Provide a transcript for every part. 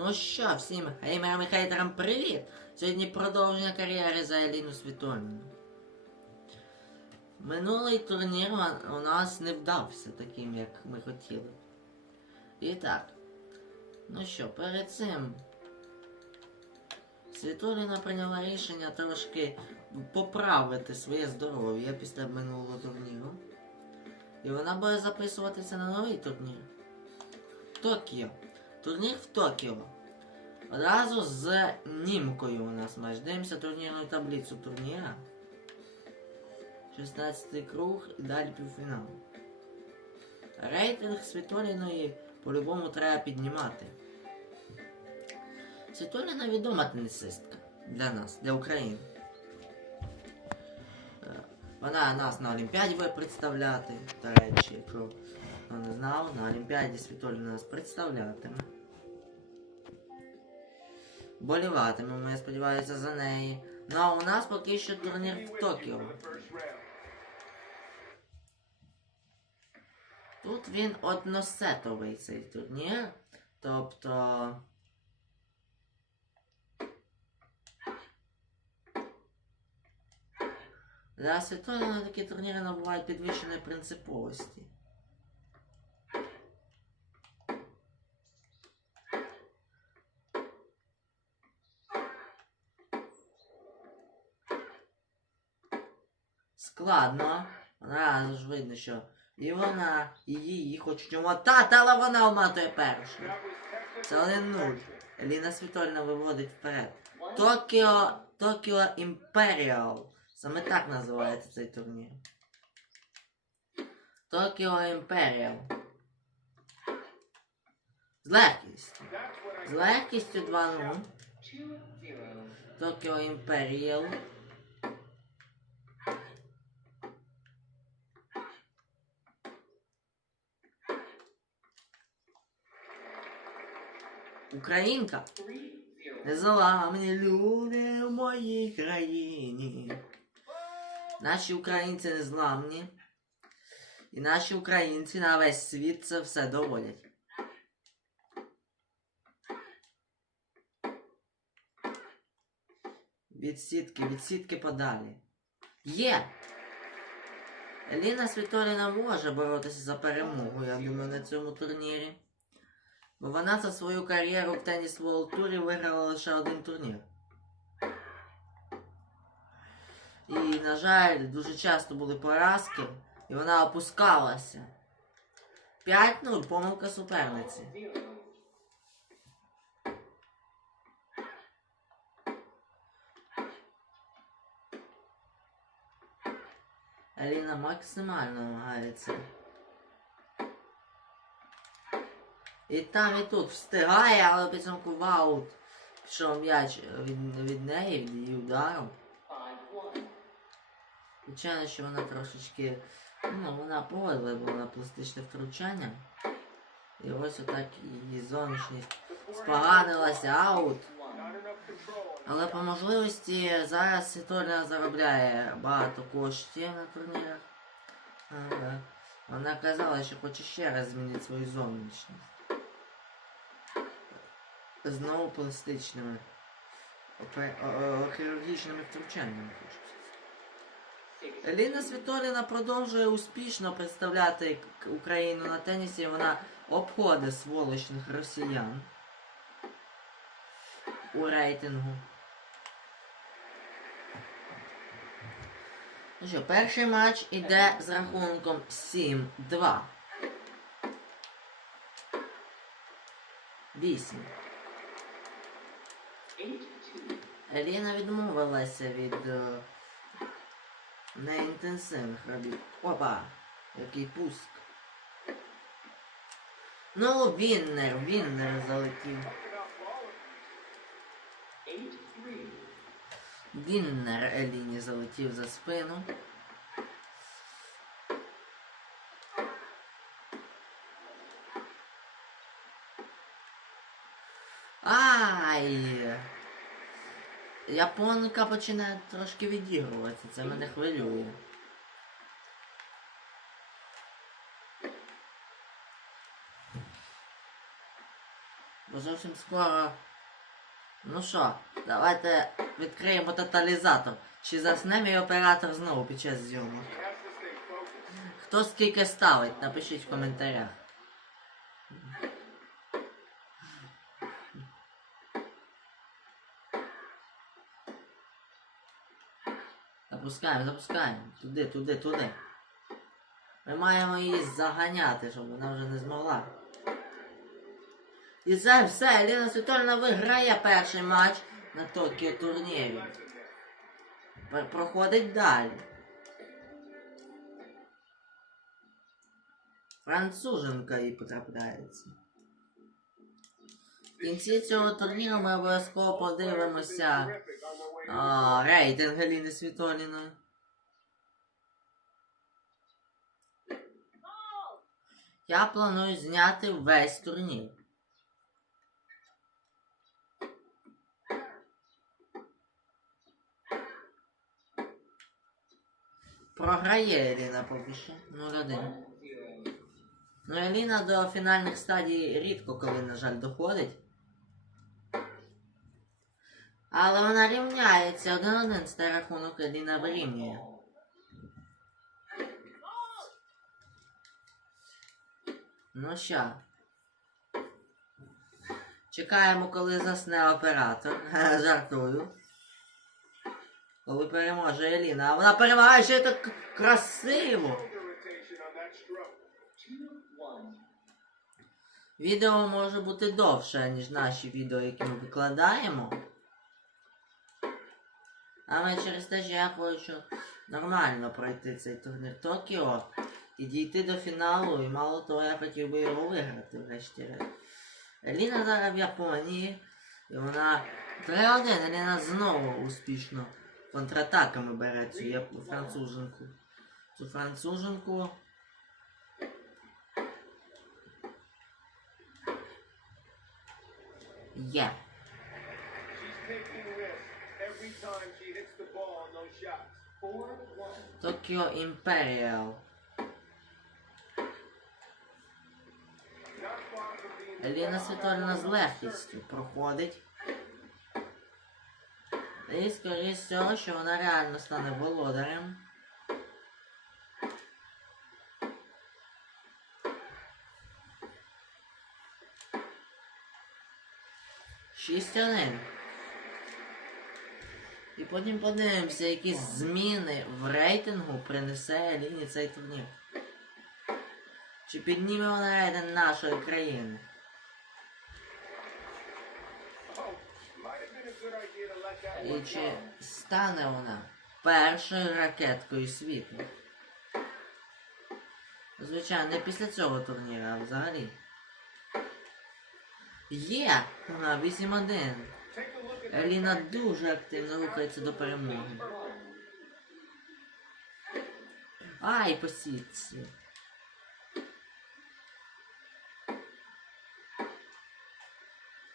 Ну що, всім геймерам і хейтерам привіт! Сьогодні продовження кар'єри за Еліну Світольну. Минулий турнір у нас не вдався таким, як ми хотіли. І так. Ну що, перед цим Світоліна прийняла рішення трошки поправити своє здоров'я після минулого турніру. І вона буде записуватися на новий турнір. Токіо. Турнір в Токіо. Одразу з Німкою у нас матч. Дивимося турнірну таблицю турніра. 16 круг і далі півфінал. Рейтинг Світоліної по-любому треба піднімати. Світоліна відома тенісистка для нас, для України. Е, Вона нас на Олімпіаді буде представляти. До речі, хто не знав, на Олімпіаді Світоліна нас представлятиме. Боліватимемо, я сподіваюся, за неї. Ну а у нас поки що турнір в Токіо. Тут він односетовий цей турнір. Тобто. Для Світоліна такі турніри набувають підвищеної принциповості. Складно. Одразу ж видно, що і вона, і її хочуть умотати, але вона уматує першу. Це 1-0. Еліна Світольна виводить вперед. Токіо, Токіо Імперіал. Саме так називається цей турнір. Токіо Імперіал. З легкістю. З легкістю 2-0. Токіо Імперіал. Українка. Незламні люди в моїй країні. Наші українці незламні. І наші українці на весь світ це все доводять. Від сітки, від сітки подалі. Є! Еліна Світоліна може боротися за перемогу, я думаю, на цьому турнірі. Бо вона за свою кар'єру в теніс World Tour виграла лише один турнір. І, на жаль, дуже часто були поразки, і вона опускалася. 5-0, помилка суперниці. Аліна максимально намагається. І там і тут встигає, але підсумку в аут. Пішов м'яч від, від неї, від її удару. Звичайно, що вона трошечки. Ну, вона погодила було на пластичне втручання. І ось отак її зовнішність споганилася аут. Але по можливості зараз Світольна заробляє багато коштів на турнірах. Ага. Вона казала, що хоче ще раз змінити свою зовнішність. Знову пластичними о- о- хірургічними втручаннями сказати. Світоліна продовжує успішно представляти Україну на тенісі. Вона обходить сволочних росіян у рейтингу. Ну що, перший матч іде з рахунком 7-2. 8. Еліна відмовилася від е, неінтенсивних робіт. Опа! Який пуск. Ну, Віннер, Віннер залетів. Віннер Еліні залетів за спину. Ай! Японка починає трошки відігрувати, це мене хвилює. бо зовсім скоро. Ну що, давайте відкриємо тоталізатор. Чи засне мій оператор знову під час зйомок? Хто скільки ставить, напишіть в коментарях. Запускаємо, запускаємо. Туди, туди, туди. Ми маємо її заганяти, щоб вона вже не змогла. І це все, Еліна Світольна виграє перший матч на Токіо турнірі. Проходить далі. Француженка їй потрапляється. В кінці цього турніру ми обов'язково подивимося а, рейтинг Еліни Світоліної. Я планую зняти весь турнір. Програє Еліна поки що. 0-1. Ну, Еліна до фінальних стадій рідко коли, на жаль, доходить. Але вона рівняється. 1-1 це рахунок Еліна вирівнює. Ну що. Чекаємо, коли засне оператор. Жартую. Коли переможе Еліна. А вона перемагає ще так красиво. Відео може бути довше, ніж наші відео, які ми викладаємо. Але через те, що я хочу нормально пройти цей турнір Токіо і дійти до фіналу, і мало того, я хотів би його виграти врешті. Еліна зараз в Японії, і вона 3-1, Еліна знову успішно контратаками бере цю француженку. Цю француженку. Є. She's from being Еліна Світольна з легкістю проходить. І скоріше всього, що вона реально стане володарем. Шість один. І потім подивимося, які зміни в рейтингу принесе Еліні цей турнір. Чи підніме вона рейтинг нашої країни? І чи стане вона першою ракеткою світу? Звичайно, не після цього турніру, а взагалі. Є! Вона 8-1. Еліна дуже активно рухається до перемоги. Ай, по сітці.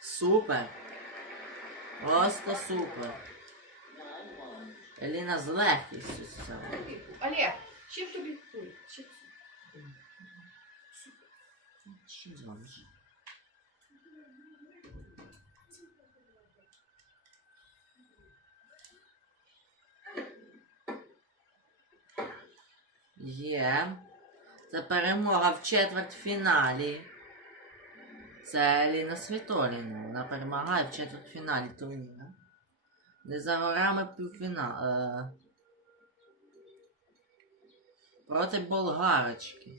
Супер. Просто супер. Еліна з легкістю саме. Олег, чим тобі хуй? Чим? Що дзвониш? Є. Це перемога в четвертьфіналі. Це Еліна Світоліна. Вона перемагає в четвертьфіналі турніру. Не за горами півфінал. Е... Проти болгарочки.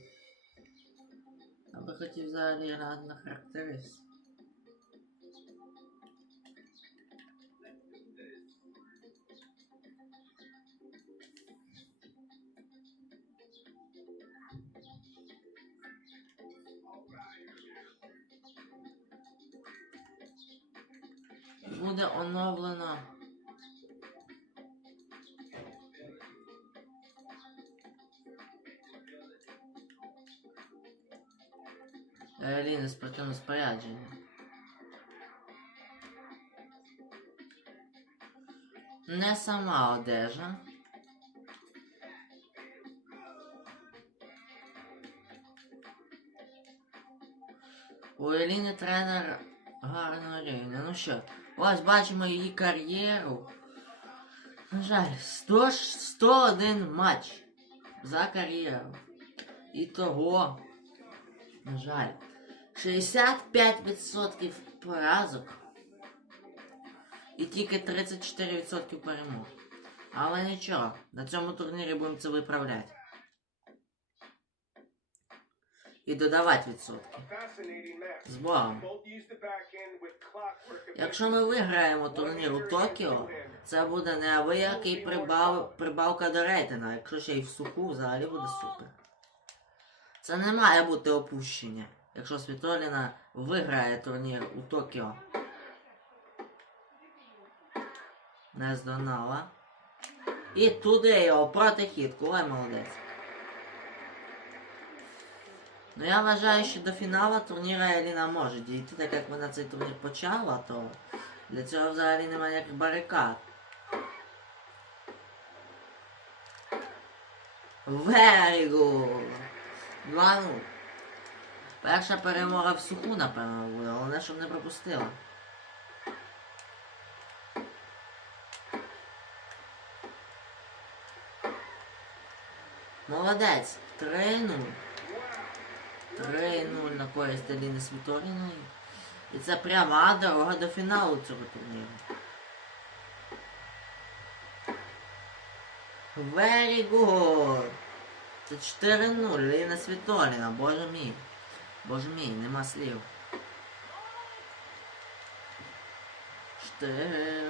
Я би хотів взагалі на характеристику. Буде оновлено. Еліни спортивне спорядження. Не сама одежа. У Еліни тренер Гарно рівня. Ну що, ось бачимо її кар'єру. На жаль, 100, 101 матч за кар'єру. І того, на жаль, 65% поразок. І тільки 34% перемог. Але нічого, на цьому турнірі будемо це виправляти. І додавати відсотки. З Богом. Якщо ми виграємо турнір у Токіо, це буде неабиякий прибав, прибавка до рейтинга. Якщо ще й в суху, взагалі буде супер. Це не має бути опущення, якщо Світоліна виграє турнір у Токіо. Не здогнала. І туди його проти хітку. Ой, молодець. Ну я вважаю, що до фіналу турніру Еліна може дійти, так як вона цей турнір почала, то для цього взагалі немає ніяких барикад. Very good! 2-0. Перша перемога в суху, напевно, буде, головне, щоб не пропустила. Молодець! 3-0. 3-0 на користь Аліни Світоріної. І це пряма дорога до фіналу цього турніру. Very good! Це 4-0, Ліна Світоліна, боже мій. Боже мій, нема слів. 4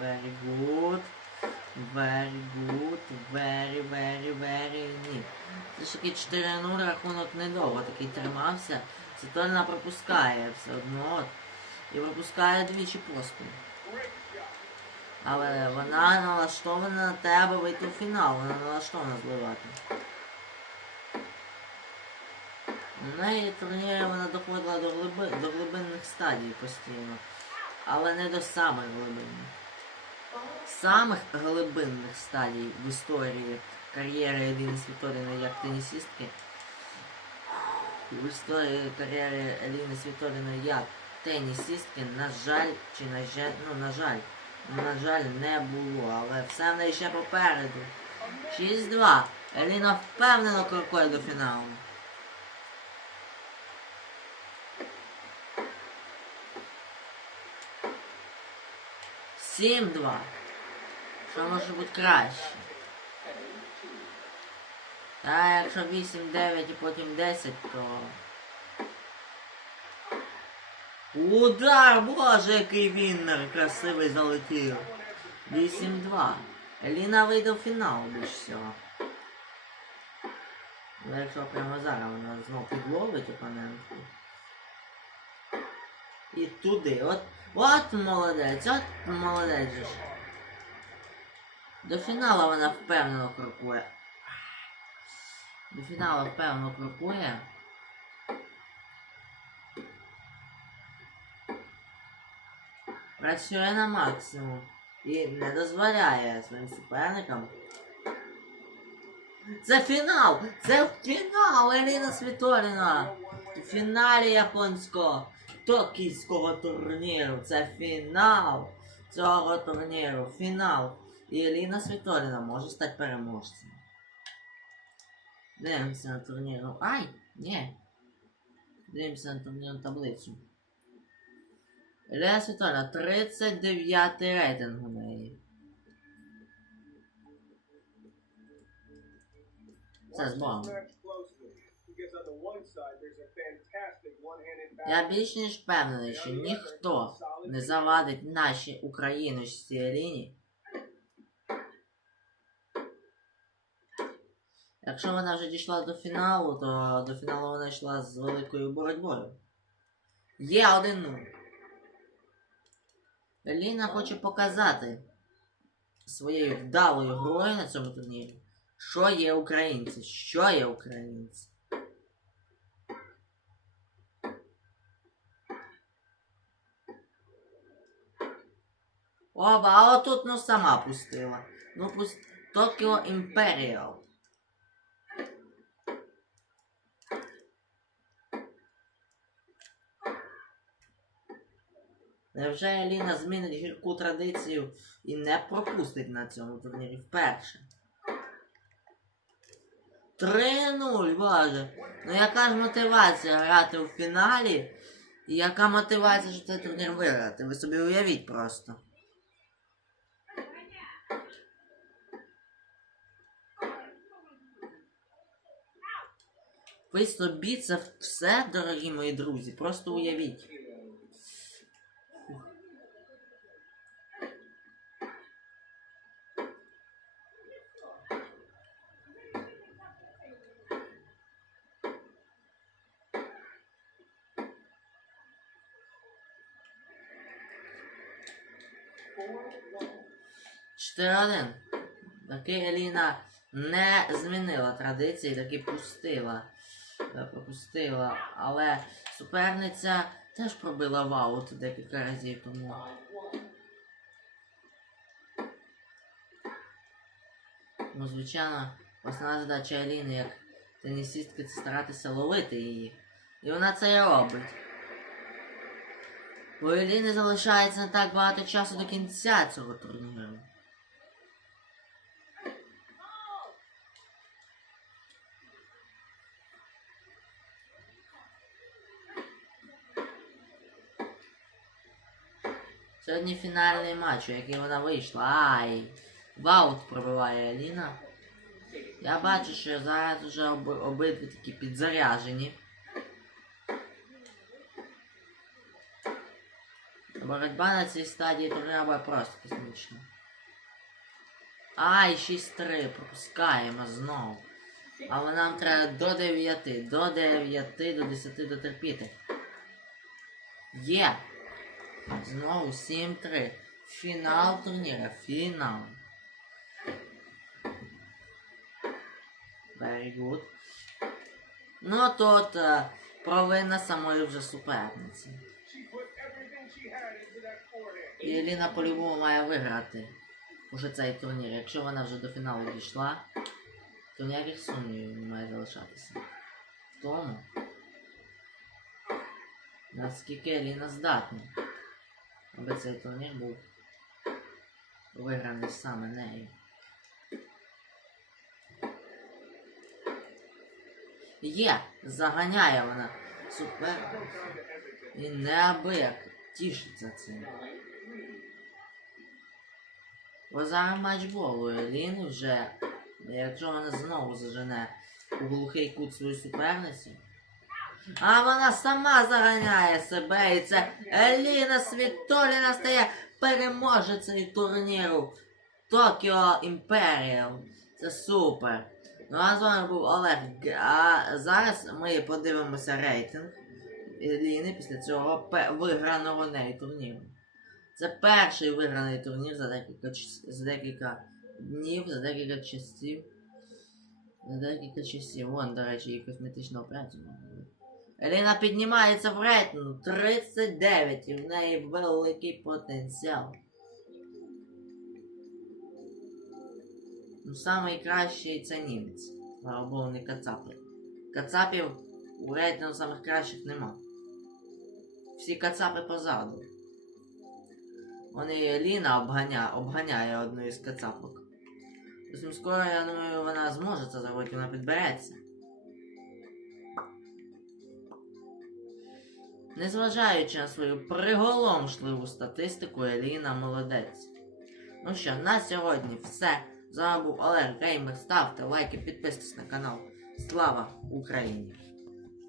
Very good. Very good, very, very, very ні. Це ж таки 4-0 рахунок недовго такий тримався. Світоліна пропускає все одно. от. І пропускає двічі поспіль. Але вона налаштована на тебе вийти в фінал, вона налаштована зливати. На неї турнірі вона доходила до, глиби, до глибинних стадій постійно. Але не до самих глибинних. Самих глибинних стадій в історії кар'єри Еліни Світоліної як тенісістки. В історії кар'єри Еліни Світоліної як тенісістки, на жаль, чи на жаль, ну на жаль, на жаль, не було, але все в неї ще попереду. 6-2. Еліна впевнено крокує до фіналу. Сім-два. Що може бути краще? А якщо 8-9 і потім 10, то... Удар! Боже, який віннер красивий залетів. 8-2. Еліна вийде в фінал більш всього. Якщо прямо зараз вона знову підловить опонентку. І туди. От, от молодець, от молодець же. До фіналу вона впевнено крокує. До фіналу впевнено крокує. Працює на максимум і не дозволяє своїм суперникам. Це фінал! Це фінал Еліна Світоліна! В фіналі японського токійського турніру. Це фінал цього турніру. Фінал. І Еліна Світоліна може стати переможцем. Дивимося на турнірну. Ай! Ні. Дивимося на турнірну таблицю. Еліна Світоліна, 39 рейтинг у неї. Це з Богом. Я більш ніж впевнений, що ніхто не завадить нашій україночці Еліні. Якщо вона вже дійшла до фіналу, то до фіналу вона йшла з великою боротьбою. Є 1-0. Еліна хоче показати своєю вдалою грою на цьому турнірі, що є українці, що є українці. Ова, а отут ну сама пустила. Ну пусть Токіо Imperial. Невже Еліна змінить гірку традицію і не пропустить на цьому турнірі вперше? 3-0, боже. Ну яка ж мотивація грати в фіналі? І яка мотивація, що цей турнір виграти? Ви собі уявіть просто. Ви собі це все, дорогі мої друзі, просто уявіть. Чотири один. Таки Еліна не змінила традиції, таки пустила. Е, Пропустила. Але суперниця теж пробила в аут декілька разів тому. Ну, звичайно, основна задача Еліни як тенісістки це старатися ловити її. І вона це і робить. У Еліни залишається не так багато часу до кінця цього турніру. Сьогодні фінальний матч, у який вона вийшла. Ай! Ваут пробиває Еліна. Я бачу, що зараз вже об, обидві такі підзаряжені. Боротьба на цій стадії буде просто космічна. Ай, 6-3, пропускаємо знову. Але нам треба до 9, до 9, до 10 дотерпіти. Є! Знову 7-3. Фінал турніра. Фінал. Very good. Ну тут е, провина самої вже суперниці. І Еліна по-любому має виграти уже цей турнір. Якщо вона вже до фіналу дійшла, то ніяких сумнівів не має залишатися. Тому, наскільки Еліна здатна, аби цей турнір був виграний саме нею. Є, заганяє вона супер. І неабияк тішиться цим. Бо зараз матч болу Еліни вже, якщо вона знову зажене у глухий кут свою суперницю. А вона сама заганяє себе і це Еліна Світоліна стає переможецею турніру Токіо Імперіал. Це супер. Ну а з вами був Олег. А зараз ми подивимося рейтинг Еліни після цього виграного нею турніру. Це перший виграний турнір за декілька, за декілька днів, за декілька часів. За декілька часів. Вон, до речі, її косметична операція. Еліна піднімається в рейтингу 39 і в неї великий потенціал. Ну, кращий це німець. Слава не кацапи. Кацапів у рейтингу самих кращих нема. Всі кацапи позаду. Вони Еліна обганя, обганяє одну із кацапок. Зовсім скоро, я думаю, вона зможе це зробити, вона підбереться. Незважаючи на свою приголомшливу статистику, Еліна молодець. Ну що, на сьогодні все. З вами був Олег Геймер. Ставте лайки, підписуйтесь на канал. Слава Україні!